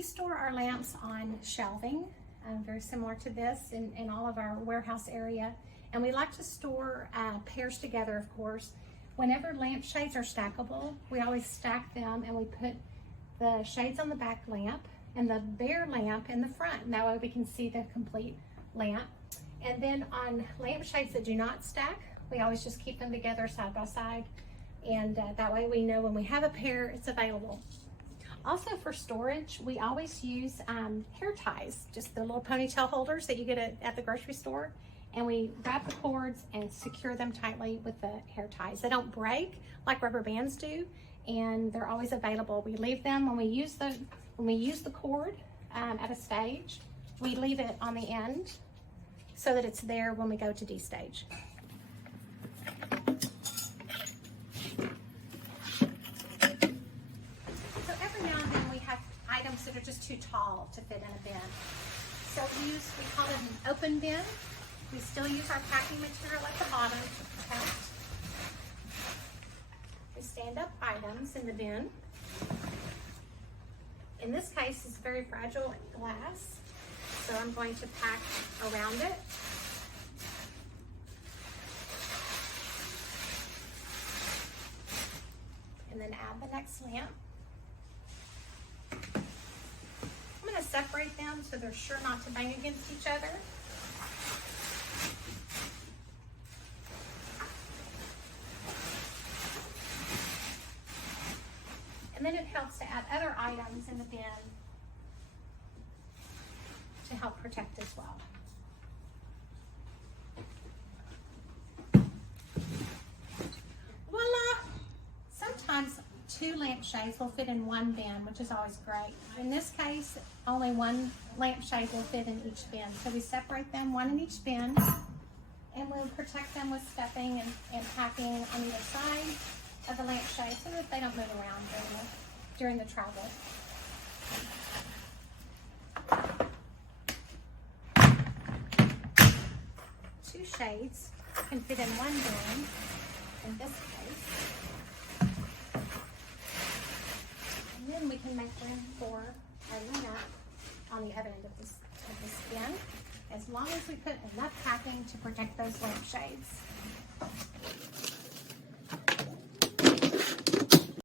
We store our lamps on shelving, very similar to this in all of our warehouse area. And we like to store pairs together, of course. Whenever lampshades are stackable, we always stack them and we put the shades on the back lamp and the bare lamp in the front. And that way we can see the complete lamp. And then on lampshades that do not stack, we always just keep them together side by side. And that way we know when we have a pair, it's available. Also for storage, we always use hair ties, just the little ponytail holders that you get at the grocery store. And we wrap the cords and secure them tightly with the hair ties. They don't break like rubber bands do, and they're always available. We leave them when we use the cord at a stage. We leave it on the end so that it's there when we go to destage. So every now and then we have items that are just too tall to fit in a bin. So we call it an open bin. We still use our packing material at the bottom to protect. We stand up items in the bin. In this case, it's very fragile glass, so I'm going to pack around it. And then add the next lamp. I'm going to separate them so they're sure not to bang against each other. And then it helps to add other items in the bin to help protect as well. Voila! Sometimes 2 lampshades will fit in one bin, which is always great. In this case, only 1 lampshade will fit in each bin. So we separate them, 1 in each bin, and we'll protect them with stuffing and packing on either side of the lampshade so that they don't move around during the travel. Two shades can fit in one bin in this case. And then we can make room for a lamp on the other end of this bin, as long as we put enough packing to protect those lampshades.